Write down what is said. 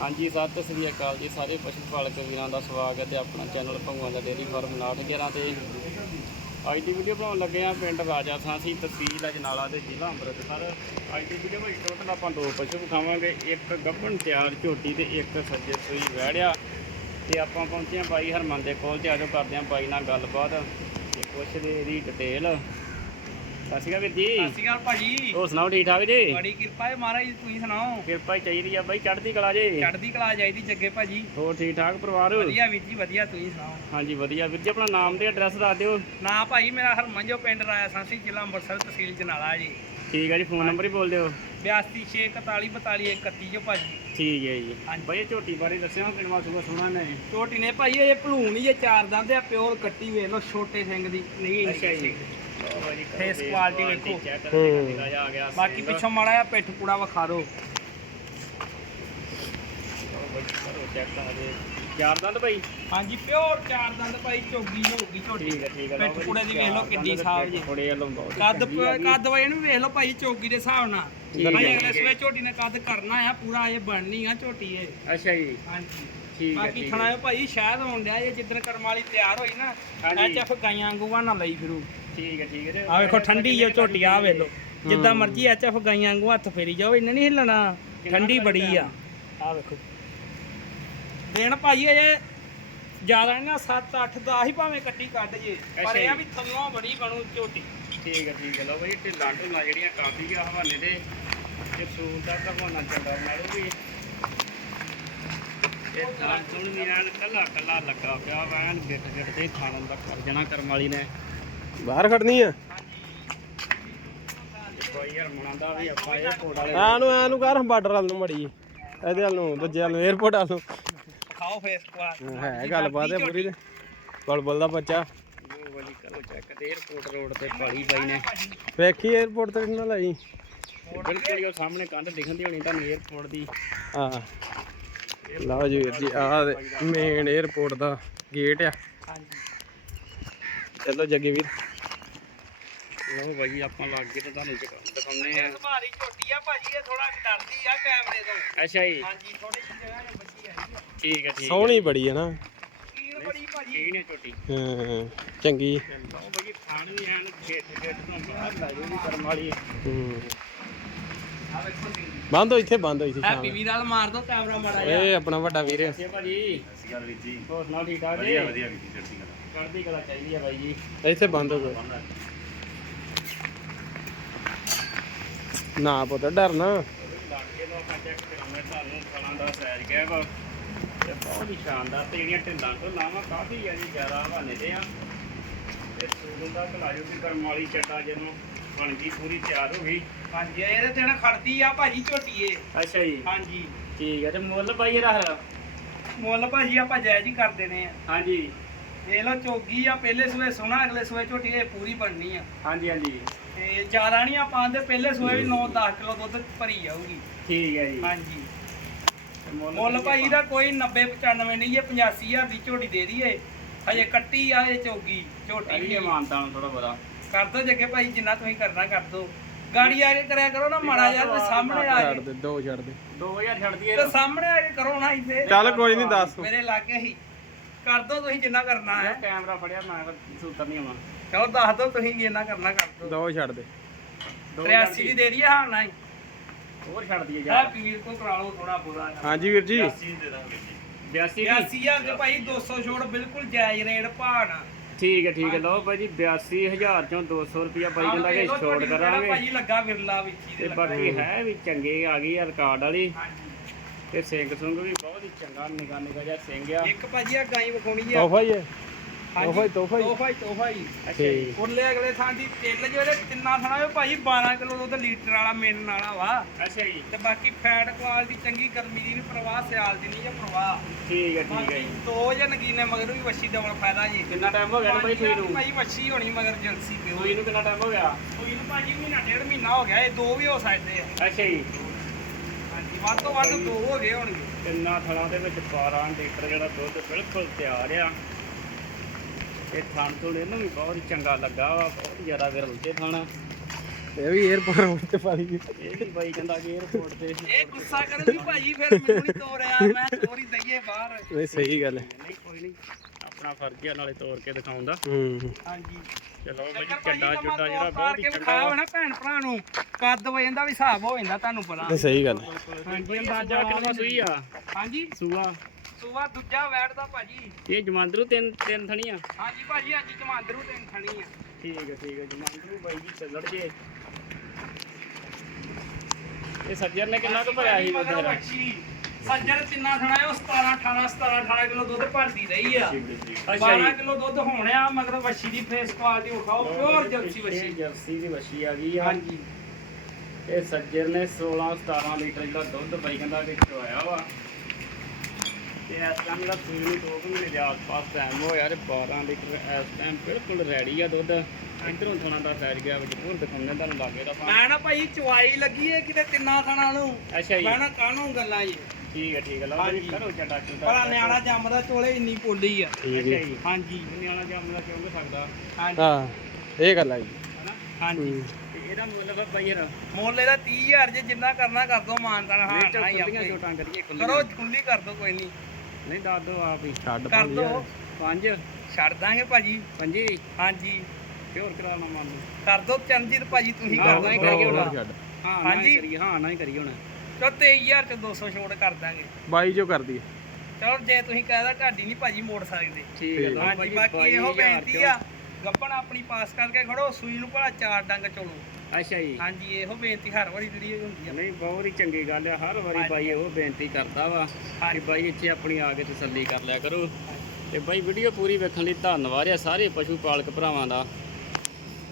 ਹਾਂਜੀ, ਸਤਿ ਸ੍ਰੀ ਅਕਾਲ ਜੀ ਸਾਰੇ ਪਸ਼ੂ ਪਾਲਕ ਵੀਰਾਂ ਦਾ ਸਵਾਗਤ ਹੈ ਆਪਣਾ ਚੈਨਲ ਭੰਗਵਾਂ ਦਾ ਡੇਅਰੀ ਫਾਰਮ 911 ਤੇ। ਅੱਜ ਦੀ ਵੀਡੀਓ ਬਣਾਉਣ ਲੱਗੇ ਆ ਪਿੰਡ ਰਾਜਾ ਸਾਂਸੀ ਤਹਿਸੀਲ ਅਜਨਾਲਾ ਤੇ ਜ਼ਿਲ੍ਹਾ ਅੰਮ੍ਰਿਤਸਰ। ਅੱਜ ਦੀ ਵੀਡੀਓ ਵਿੱਚ ਟੋਟਲ ਆਪਾਂ ਦੋ ਪਸ਼ੂ ਵਿਖਾਵਾਂਗੇ, ਇੱਕ ਗੱਭਣ ਤਿਆਰ ਝੋਟੀ ਤੇ ਇੱਕ ਸੱਜੇ ਸੂਈ ਵਹਿੜਿਆ ਤੇ ਆਪਾਂ ਪਹੁੰਚੇ ਆ ਬਾਈ ਹਰਮਨ ਦੇ ਕੋਲ ਤੇ ਆਜੋ ਕਰਦੇ ਆ ਬਾਈ ਨਾਲ ਗੱਲਬਾਤ। ਤੇ ਪੁੱਛਦੇ ਇਹਦੀ ਡਿਟੇਲ ਸਤਿ ਸ਼੍ਰੀ ਅਕਾਲ ਵੀਰ ਜੀ। ਸਤਿ ਸ਼੍ਰੀ ਅਕਾਲ ਭਾਜੀ। ਹੋਰ ਸੁਣਾਓ ਠੀਕ ਠਾਕ ਜੀ? ਬੜੀ ਕਿਰਪਾ ਹੈ ਮਹਾਰਾਜ ਤੁਸੀਂ ਸੁਣਾਓ? ਕਿਰਪਾ ਹੀ ਚਾਹੀਦੀ ਆ ਬਾਈ ਚੜ੍ਹਦੀ ਕਲਾ ਜੀ। ਚੜ੍ਹਦੀ ਕਲਾ ਜਾਈਦੀ ਜੱਗੇ ਭਾਜੀ। ਹੋਰ ਠੀਕ ਠਾਕ ਪਰਿਵਾਰ? ਵਧੀਆ ਵੀਰ ਜੀ ਵਧੀਆ ਤੁਸੀਂ ਸੁਣਾਓ? ਹਾਂਜੀ ਵਧੀਆ। ਵੀਰ ਜੀ ਆਪਣਾ ਨਾਮ ਤੇ ਐਡਰੈਸ ਦੱਸ ਦਿਓ। ਨਾ ਭਾਈ ਮੇਰਾ ਹਰਮਨ ਜੋ ਪਿੰਡ ਰਾਇਆ ਸਾਂਸੀ ਜ਼ਿਲ੍ਹਾ ਅੰਮ੍ਰਿਤਸਰ ਤਹਿਸੀਲ ਜਨਾਲਾ ਜੀ। ਠੀਕ ਹੈ ਜੀ ਫੋਨ ਨੰਬਰ ਹੀ ਬੋਲ ਦਿਓ 8264424131 ਜੋ ਭਾਜੀ। ਠੀਕ ਹੈ ਜੀ। ਹਾਂਜੀ। ਬਾਈ ਇਹ ਝੋਟੀ ਬਾਰੇ ਦੱਸਿਓ ਕਿੰਨਾ ਸੋਹਣਾ ਨੇ ਛੋਟੀ ਨੇ ਭਾਈ ਇਹ ਭਲੂਣ ਹੀ ਇਹ ਚਾਰ ਦੰਦ ਆ ਪਿਓਰ ਕੱਟੀ ਵੇਖ ਲਓ ਛੋਟੇ ਸਿੰਘ ਦੀ ਨਹੀਂ ਅੱਛਾ ਜੀ। Face quality ਵੇਖੋ। ਬਾਕੀ ਪਿੱਛੋਂ ਮਾੜਾ ਆ ਪਿੱਠ ਪੂੜਾ ਵਿਖਾ ਦਿਓ। ਚੈੱਕ ਕਰ ਦੇ ਚਾਰ ਦੰਦ ਭਾਈ? ਹਾਂਜੀ ਪਿਓਰ ਚਾਰ ਦੰਦ ਭਾਈ ਚੋਗੀ ਹੋਊਗੀ ਝੋਟੀ। ਠੀਕ ਹੈ ਠੀਕ ਹੈ ਪਿੱਠ ਪੂੜੇ ਦੀ ਵੇਖ ਲਓ ਕਿੱਡੀ ਸਾਫ਼ ਜੀ। ਥੋੜੇ ਵੱਲੋਂ ਬਹੁਤ ਕੱਦ ਚੰਗੀ। ਕੱਦ ਵੇ ਇਹਨੂੰ ਵੇਖ ਲਓ ਭਾਈ ਚੌਕੀ ਦੇ ਹਿਸਾਬ ਨਾਲ। ਭਾਈ ਅਗਲੇ। ਸਵੇ ਝੋਟੀ ਨੇ ਕੱਦ ਕਰਨਾ ਆ ਪੂਰਾ ਇਹ ਬਣਨੀ ਆ ਝੋਟੀ ਇਹ। ਅੱਛਾ ਜੀ। ਹਾਂਜੀ। ਠੀਕ ਹੈ ਬਾਕੀ ਭਾਈ ਸ਼ਾਇਦ ਹੋਣ ਡਿਆ ਇਹ ਜਿੱਦਣ ਕਰਮ ਵਾਲੀ ਤਿਆਰ ਹੋਈ ਨਾ ਹਾਂਜੀ। ਐਚਐਫ ਗਾਈਆਂ ਵਾਂਗੂ ਨਾ ਲਈ ਫਿਰੂ। ਠੀਕ ਹੈ ਠੀਕ ਹੈ। ਆ ਵੇਖੋ ਠੰਡੀ ਜੋ ਝੋਟੀ ਆ ਵੇਖ ਲਓ। ਜਿੱਦਾਂ ਮਰਜ਼ੀ ਐਚਐਫ ਗਾਈਆਂ ਵਾਂਗੂ ਹੱਥ ਫੇਰੀ ਜਾਓ ਇਹਨਾਂ ਨਹੀਂ ਹਿੱਲਣਾ। ਠੰਡੀ ਬੜੀ ਆ। ਆ ਵੇਖੋ। ਦੇਣ ਭਾਈ ਅਜੇ ਜ਼ਿਆਦਾ ਨਹੀਂ ਨਾ 7 8 10 ਹੀ ਭਾਵੇਂ ਕੱਟੀ ਕੱਢ ਜੇ। ਪਰ ਇਹ ਆ। ਵੀ ਥੱਲੋਂ ਬੜੀ ਬਣੂ ਝੋਟੀ। ਠੀਕ ਹੈ ਠੀਕ ਹੈ ਲਓ ਬਈ ਢਿੱਲਾਂ ਢੁੱਲਾਂ ਜਿਹੜੀਆਂ ਕਾਫੀ ਆ ਹਵਾਨੇ ਦੇ। ਤੇ ਸੂਲ ਦਾ ਹਵਾਨਾ ਚੰਗਾ ਬਣਾ ਲੂਗੀ ਇਹ ਤਾਂ ਸੁਣ ਵੀ ਐਨ ਕੱਲਾ ਕੱਲਾ ਲੱਗਾ ਪਿਆ ਵਾ ਐਨ ਗਿੱਟ ਗਿੱਟ ਤੇ ਖਾਣ ਦਾ ਕਰ ਜਾਣਾ ਕਰਮ ਵਾਲੀ ਨੇ। ਬਾਹਰ ਖੜਨੀ ਆ? ਤੇ ਕੋਈ ਯਾਰ ਮਨਾਉਂਦਾ ਵੀ ਆਪਾਂ ਇਹ ਕੋੜ ਵਾਲੇ ਆ ਨੂੰ ਆ ਨੂੰ ਕਰ ਬਾਰਡਰ ਵੱਲ ਨੂੰ ਮੜੀ। ਇਹਦੇ ਵੱਲ ਨੂੰ ਦੂਜੇ ਵੱਲ ਨੂੰ 에어ਪੋਰਟ ਵੱਲ ਨੂੰ। ਦਿਖਾਓ ਫੇਸ ਕੁਆਰ ਹੈ ਗੱਲਬਾਤ ਹੈ ਪੂਰੀ ਤੇ। ਬਲਬਲ ਦਾ ਬੱਚਾ। ਵੇਖੀ 에어ਪੋਰਟ ਤੇ ਨਾਲ ਆਈ ਬਿਲਕੁਲ ਉਹ ਸਾਹਮਣੇ ਕੰਧ ਦਿਖਣ ਦੀ ਹੋਣੀ ਤੁਹਾਨੂੰ 에어ਪੋਰਟ ਦੀ। ਹਾਂ। ਲਓ ਜੀ ਆਹ ਮੇਨ 에어ਪੋਰਟ ਦਾ ਗੇਟ ਆ। ਚਲੋ ਜੱਗੇ ਵੀਰ। ਲਓ ਬਾਈ ਆਪਾਂ ਲੱਗ ਗਏ ਤੇ ਤੁਹਾਨੂੰ ਦਿਖਾਉਂਦੇ ਆ ਭਾਰੀ ਛੋਟੀ ਆ ਭਾਜੀ ਇਹ ਥੋੜਾ ਡਰਦੀ ਆ ਕੈਮਰੇ ਤੋਂ। ਅੱਛਾ ਜੀ। ਹਾਂਜੀ ਥੋੜੀ ਜਿਹੀ ਜਗ੍ਹਾ ਠੀਕ ਹੈ ਠੀਕ ਹੈ। ਸੋਹਣੀ ਬੜੀ ਹੈ ਨਾ। ਕੀਰ ਬੜੀ ਭਾਜੀ। ਠੀਕ ਨੇ ਛੋਟੀ। ਹਾਂ ਚੰਗੀ। ਉਹ ਬਾਈ ਖਾਣ ਵੀ ਐਨ ਗੇਟ ਗੇਟ ਤੋਂ ਬਾਹਰ ਲਾ ਜੂਗੀ ਕਰਮ ਵਾਲੀ। ਹੂੰ। ਆ ਵੇਖੋ ਜੀ। ਬੰਦ ਹੋ ਇੱਥੇ ਬੰਦ ਹੋ ਇੱਥੇ ਹੈਪੀ ਸ਼ਾਮ ਵੀ ਨਾਲ ਮਾਰ ਦੋ ਕੈਮਰਾ ਮਾੜਾ ਜਿਹਾ। ਇਹ ਆਪਣਾ ਵੱਡਾ ਵੀਰ। ਹੈ ਭਾਜੀ। ਵੀਰ ਜੀ। ਹੋਰ ਸੁਣਾਓ ਠੀਕ ਠਾਕ ਜੀ? ਵਧੀਆ ਵਧੀਆ ਵੀਰ ਜੀ ਚੜ੍ਹਦੀ ਕਲਾ। ਚੜ੍ਹਦੀ ਕਲਾ ਚਾਹੀਦੀ ਆ ਬਾਈ ਜੀ। ਇੱਥੇ ਬੰਦ ਹੋ ਗਿਆ ਨਾ ਪੁੱਤ ਡਰਨਾ ਚੈੱਕ ਤੁਹਾਨੂੰ ਫਲਾਂ ਦਾ ਸਾਈਜ਼ ਵਾ। ਤੇ ਬਹੁਤ ਹੀ ਸ਼ਾਨਦਾਰ ਤੇ ਜਿਹੜੀਆਂ ਢਿੱਲਾਂ ਤੋਂ ਲਾਵਾਂ ਕਾਫੀ ਜਿਹੜੀ ਜ਼ਿਆਦਾ ਹਵਾਨੇ ਤੇ ਆ। ਤੇ ਸੂਲ ਦਾ ਕਲਾਜੋ ਦੀ ਕਰਮ ਵਾਲੀ ਚੱਡਾ ਜਦੋਂ ਬਣ ਗਈ ਪੂਰੀ ਤਿਆਰ ਹੋ ਗਈ। ਹਾਂਜੀ ਇਹਦੇ ਤੇ ਨਾ ਖੜਦੀ ਆ ਭਾਜੀ ਝੋਟੀ ਇਹ ਅੱਛਾ ਜੀ। ਹਾਂਜੀ। ਠੀਕ ਹੈ ਤੇ ਮੁੱਲ ਬਾਈ ਇਹਦਾ ਮੁੱਲ ਭਾਜੀ ਆਪਾਂ ਜਾਇਜ਼ ਹੀ ਕਰ ਦੇਣੇ ਆ। ਹਾਂਜੀ। ਵੇਖ ਲਓ ਚੋਗੀ ਆ ਪਹਿਲੇ ਸੂਏ ਅਗਲੇ ਸੂਏ ਝੋਟੀ ਇਹ ਪੂਰੀ ਬਣਨੀ ਆ। ਹਾਂਜੀ ਹਾਂਜੀ। ਤੇ ਜ਼ਿਆਦਾ ਨਹੀਂ ਆਪਾਂ ਆਂਦੇ ਪਹਿਲੇ ਸੂਏ ਵੀ 9-10 ਕਿਲੋ ਦੁੱਧ ਭਰੀ ਜਾਊਗੀ। ਠੀਕ ਹੈ ਜੀ। ਹਾਂਜੀ। ਮੁੱਲ ਭਾਈ ਦਾ ਕੋਈ 90 95 ਨਹੀਂ ਇਹ 85000 ਦੀ ਝੋਟੀ ਦੇ ਦਈਏ। ਹਜੇ ਕੱਟੀ ਆ ਇਹ ਚੋਗੀ ਝੋਟੀ ਵੀ ਮਾਨਤਾ ਨੂੰ ਥੋੜਾ ਬੜਾ ਕਰ ਦੋ ਜੱਗੇ ਭਾਈ ਜਿੰਨਾ ਤੁਸੀਂ ਕਰਨਾ ਕਰ ਦੋ। ਗਾੜੀ ਆ ਕੇ ਕਰਿਆ ਕਰੋ ਨਾ ਮਾੜਾ ਜਿਹਾ ਤੇ ਸਾਹਮਣੇ ਆ ਛੱਡ ਕੇ ਦੇ ਦੋ ਛੱਡ ਦੇ। 2000 ਛੱਡ ਦਈਏ ਤੇ ਸਾਹਮਣੇ ਆ ਕੇ ਕਰੋ ਨਾ ਇੱਥੇ। ਚੱਲ ਕੋਈ ਨਹੀਂ ਦੱਸ ਮੇਰੇ ਲਾਗੇ ਹੀ। ਕਰ ਦੋ ਤੁਸੀਂ ਜਿੰਨਾ ਕਰਨਾ ਹੈ। ਕੈਮਰਾ ਫੜਿਆ ਮੈਂ ਫਿਰ ਸੂਤਰ ਨਹੀਂ ਆਉਣਾ। ਚਲੋ ਦੱਸ ਦੋ ਤੁਸੀਂ ਜਿੰਨਾ ਕਰਨਾ ਕਰ ਦੋ। ਦੋ ਛੱਡ ਦੇ। 83 ਦੀ ਦੇ। ਰਹੀ ਹੈ ਹਾਂ ਨਹੀਂ। ਹੋਰ ਛੱਡ ਦਈਏ ਆ ਯਾਰ ਪੀਰ ਕੋ ਕਰਾ ਲਓ ਥੋੜਾ ਬੁਰਾ ਹਾਂਜੀ ਵੀਰ ਜੀ। 80 ਦੇ ਦਾਂਗੇ ਜੀ। 82 80000 ਦੇ ਭਾਈ 200 ਛੋੜ ਬਿਲਕੁਲ ਜਾਇਜ਼ ਰੇਟ ਭਾਣਾ ਠੀਕ ਹੈ ਠੀਕ ਹੈ। ਲਓ ਭਾਈ ਜੀ 82000 ਚੋਂ 200 ਰੁਪਿਆ ਬਾਈ ਕਹਿੰਦਾ ਕਿ ਛੋੜ ਕਰਾਂਗੇ। ਭਾਜੀ ਲੱਗਾ ਵਿਰਲਾ ਵਿੱਚ ਹੀ ਤੇ ਦੇ ਬਾਕੀ ਹੈ ਵੀ ਚੰਗੇ ਆ ਗਈ ਆ ਰਿਕਾਰਡ ਵਾਲੀ। ਹਾਂਜੀ। ਤੇ ਸਿੰਘ ਸੁੰਗ ਵੀ ਬਹੁਤ ਹੀ ਚੰਗਾ ਨਿਗਾ ਨਿਗਾ ਜਿਹਾ ਸਿੰਘ ਆ। ਇੱਕ ਭਾਜੀ ਆ ਗਾਈ ਵਿਖਾਉਣੀ ਆ। ਤੋਹਫਾ ਹੀ ਹੈ। ਤੋਹਫਾ ਹੀ ਤੋਹਫਾ ਹੀ। ਤੋਹਫਾ ਹੀ ਤੋਹਫਾ ਹੀ। ਅੱਛਾ ਜੀ। ਠੀਕ। ਉਰਲੇ ਅਗਲੇ ਥਾਂ ਦੀ ਤੇਲ ਜਿਹੜੇ ਤਿੰਨਾਂ ਥਾਂ ਉਹ ਭਾਈ 12 ਕਿਲੋ ਦੁੱਧ ਲੀਟਰ ਵਾਲਾ ਮੇਨ ਵਾਲਾ ਵਾ। ਅੱਛਾ ਜੀ। ਤੇ ਬਾਕੀ ਫੈਟ ਕੁਆਲਿਟੀ ਚੰਗੀ ਗਰਮੀ ਦੀ ਵੀ ਪ੍ਰਵਾਹ ਸਿਆਲ ਦੀ ਨਹੀਂ ਜੇ ਪ੍ਰਵਾਹ। ਠੀਕ ਹੈ ਠੀਕ ਹੈ ਬਾਕੀ ਜੀ ਦੋ ਜਾਂ ਨਗੀਨੇ ਮਗਰ ਵੀ ਵੱਛੀ ਡਬਲ ਫਾਇਦਾ ਜੀ। ਕਿੰਨਾ ਟਾਈਮ ਹੋ ਗਿਆ ਨਾ ਭਾਈ ਸੂਈ ਨੂੰ? ਭਾਈ ਵੱਛੀ ਹੋਣੀ ਮਗਰ ਏਜੰਸੀ ਤੇ ਸੂਈ ਨੂੰ ਕਿੰਨਾ ਟਾਈਮ ਹੋ ਗਿਆ? ਕੋਈ ਨੂੰ ਭਾਜੀ ਮਹੀਨਾ ਡੇਢ ਮਹੀਨਾ ਹੋ ਗਿਆ। ਇਹ ਦੋ ਵੀ ਹੋ ਸਕਦੇ ਆ। ਅੱਛਾ ਜੀ। ਹਾਂਜੀ ਵੱਧ ਤੋਂ ਵੱਧ ਦੋ ਹੋ ਗਏ ਹੋਣਗੇ। ਤਿੰਨਾਂ ਥਲਾਂ ਦੇ ਵਿੱਚ 12 ਲੀਟਰ ਜਿਹੜਾ ਦੁੱਧ ਬਿਲਕੁਲ ਤਿਆਰ ਆ। ਤੇ ਥਾਣ ਥੋੜੇ ਇਹਨੂੰ ਵੀ ਬਹੁਤ ਚੰਗਾ ਲੱਗਾ ਵਾ ਬਹੁਤ ਜ਼ਿਆਦਾ ਵਿਰਲ ਤੇ ਥਾਣਾ। ਇਹ ਵੀ 에어ਪੋਰਟ ਤੇ ਪਾਈ ਗਈ। ਇਹ ਵੀ ਬਾਈ ਕਹਿੰਦਾ ਕਿ 에어ਪੋਰਟ ਤੇ। ਇਹ ਗੁੱਸਾ ਕਰਨ ਦੀ ਭਾਜੀ ਫਿਰ ਮੈਨੂੰ ਨਹੀਂ ਤੋਰਿਆ ਮੈਂ ਤੋਰੀ ਦਈਏ ਬਾਹਰ। ਨਹੀਂ ਸਹੀ ਗੱਲ ਨਹੀਂ ਕੋਈ ਨਹੀਂ ਆਪਣਾ ਫਰਜ਼ ਹੈ ਨਾਲੇ ਤੋਰ ਕੇ ਦਿਖਾਉਂਦਾ ਹੂੰ। ਹਾਂਜੀ। ਚਲੋ ਬਈ ਚੱਡਾ ਚੁੱਡਾ ਜਿਹੜਾ ਬਹੁਤ ਹੀ ਚੰਗਾ ਹੋਣਾ ਭੈਣ ਭਰਾ ਨੂੰ ਕੱਦ ਹੋ ਜਾਂਦਾ ਵੀ ਹਿਸਾਬ ਹੋ ਜਾਂਦਾ ਤੁਹਾਨੂੰ ਪਤਾ। ਸਹੀ ਗੱਲ ਹਾਂਜੀ ਅੰਦਾਜ਼ਾ ਕਿੰਨਾ ਸੂਈ ਆ? ਹਾਂਜੀ। ਸੂਆ। ਸੂਆ ਦੂਜਾ ਵੈੜਦਾ ਭਾਜੀ। ਇਹ ਜਮਾਂਦਰੂ ਤਿੰਨ ਤਿੰਨ ਥਣੀਆਂ। ਹਾਂਜੀ ਭਾਜੀ ਹਾਂਜੀ ਜਮਾਂਦਰੂ ਤੇ ਖਣੀ ਆ ਠੀਕ ਹੈ ਠੀਕ ਹੈ ਜਮਾਂਦਰੂ ਬਾਈ ਜੀ ਚੱਲੜ ਜੇ। ਇਹ ਸੱਜਰ ਨੇ ਕਿੰਨਾ ਕੁ ਭਰਿਆ ਸੀ ਦੁੱਧ ਮੇਰਾ? ਸੱਜਰ ਤਿੰਨਾ ਥਣਾ ਉਹ 17 18 17 18 ਕਿਲੋ ਦੁੱਧ ਭਰਦੀ ਰਹੀ ਆ। ਅੱਛਾ 12 ਜੀ। ਕਿਲੋ ਦੁੱਧ ਹੋਣਿਆ ਮਗਰ ਵੱਛੀ ਦੀ ਫੇਸ ਕੁਆਲਿਟੀ ਵਿਖਾਓ ਪਿਓਰ ਜਰਸੀ ਵੱਛੀ। ਜਰਸੀ ਦੀ ਵੱਛੀ ਆ ਗਈ ਹਾਂਜੀ। ਇਹ ਸੱਜਰ ਨੇ 16 17 ਲੀਟਰ ਜਿਹੜਾ ਦੁੱਧ ਬਾਈ ਕਹਿੰਦਾ ਕਿ ਚੋਇਆ ਵਾ। ਤੇ ਇਸ ਟਾਈਮ ਦਾ ਸੂਈ ਨੂੰ ਦੋ ਕੁ ਮਹੀਨੇ ਦੇ ਆਸ-ਪਾਸ ਟਾਈਮ ਹੋਇਆ ਤੇ 12 ਲੀਟਰ ਇਸ ਟਾਈਮ ਬਿਲਕੁਲ ਰੈਡੀ ਆ ਦੁੱਧ। ਇਧਰੋਂ ਥੋੜਾ ਦਾ ਫੈਰ ਗਿਆ ਵਿੱਚ ਹੋਰ ਦਿਖਾਉਂਦੇ ਤੁਹਾਨੂੰ ਲਾਗੇ ਦਾ ਪਾ ਮੈਂ ਨਾ ਭਾਈ ਚਵਾਈ ਲੱਗੀ ਏ ਕਿਤੇ ਤਿੰਨਾਂ ਥਣਾ ਨੂੰ। ਅੱਛਾ ਜੀ। ਮੈਂ ਨਾ ਕਾਹਨੂੰ ਗੱਲਾਂ ਜੀ। ਠੀਕ ਹੈ ਠੀਕ ਹੈ ਲਓ ਜੀ ਹਾਂਜੀ। ਕਰੋ ਚੱਡਾ ਚੁੱਡਾ। ਪਰ ਨਿਆਣਾ ਜੰਮਦਾ ਚੋਲੇ ਇੰਨੀ ਪੋਲੀ ਆ। ਠੀਕ ਅੱਛਾ ਹੈ ਜੀ ਹਾਂਜੀ। ਨਿਆਣਾ ਜੰਮਦਾ ਕਿਉਂ ਨਹੀਂ ਸਕਦਾ? ਹਾਂਜੀ। ਹਾਂ ਇਹ ਗੱਲ ਆ ਜੀ। ਹਨਾ? ਹਾਂਜੀ। ਹੂੰ। ਤੇ ਇਹਦਾ ਮੁੱਲ ਵਾ ਬਾਈ ਯਾਰ। ਮੁੱਲ ਇਹਦਾ 30000 ਜੇ ਜਿੰਨਾ ਕਰਨਾ ਕਰ ਦੋ ਮਾਨਤਾਨ। ਹਾਂ ਹਾਂ ਹੀ ਖੁੱਲੀਆਂ ਆਪੇ। ਛੋਟਾਂ ਕਰੀਏ ਕਰੋ ਖੁੱਲੀ ਕਰ ਦੋ ਕੋਈ ਨਹੀਂ। ਨਹੀਂ ਦੱਸ ਦੋ ਆਪ ਹੀ। ਛੱਡ ਕਰ ਦੋ। ਪੰਜ। ਛੱਡ ਦਾਂਗੇ ਭਾਜੀ। ਪੰਜੀ। ਹਾਂਜੀ। ਤੇ ਹੋਰ ਕਰਾਉਣਾ ਮੰਨ ਲਓ। ਕਰ ਦੋ ਚੰਦਜੀਤ ਭਾਜੀ ਤੁਸੀਂ ਹਾਂ, ਕਰ ਦਾਂਗੇ ਕਰੀਏ ਹੁਣ। ਹਾਂ ਹਾਂਜੀ। ਕਰੀਏ ਹਾਂ ਨਾ ਹੀ ਕਰੀਏ ਹੁਣ। ਚਲੋ 23000 ਚ 200 ਛੋੜ ਕਰ ਦਾਂਗੇ। ਬਾਈ ਜੋ ਕਰਦੀ ਹੈ ਚਲੋ ਜੇ ਤੁਸੀਂ ਕਹਿਦਾ ਘਾਡੀ ਨਹੀਂ ਭਾਜੀ ਮੋੜ ਸਕਦੇ। ਠੀਕ ਹੈ ਹਾਂਜੀ ਬਾਕੀ ਇਹੋ 22,000 ਬੇਨਤੀ ਆ। ਗੱਪਣ ਆਪਣੀ ਪਾਸ ਕਰਕੇ ਖੜੋ। ਸੂਈ ਨੂੰ ਭਲਾ ਚਾਰ ਡੰਗ ਚੋਲੋ। ਅੱਛਾ ਜੀ। ਹਾਂਜੀ ਇਹੋ ਬੇਨਤੀ ਹਰ ਵਾਰੀ ਜਿਹੜੀ ਇਹ ਹੁੰਦੀ ਆ। ਨਹੀਂ ਬਹੁਤ ਹੀ ਚੰਗੀ ਗੱਲ ਆ। ਹਰ ਵਾਰੀ ਬਾਈ ਉਹ ਬੇਨਤੀ ਕਰਦਾ ਵਾ ਕਿ ਬਾਈ ਇੱਥੇ ਆਪਣੀ ਆ ਕੇ ਤਸੱਲੀ ਕਰ ਲਿਆ ਕਰੋ। ਤੇ ਬਾਈ ਵੀਡੀਓ ਪੂਰੀ ਵੇਖਣ ਲਈ ਧੰਨਵਾਦ ਆ ਸਾਰੇ ਪਸ਼ੂ ਪਾਲਕ ਭਰਾਵਾਂ ਦਾ।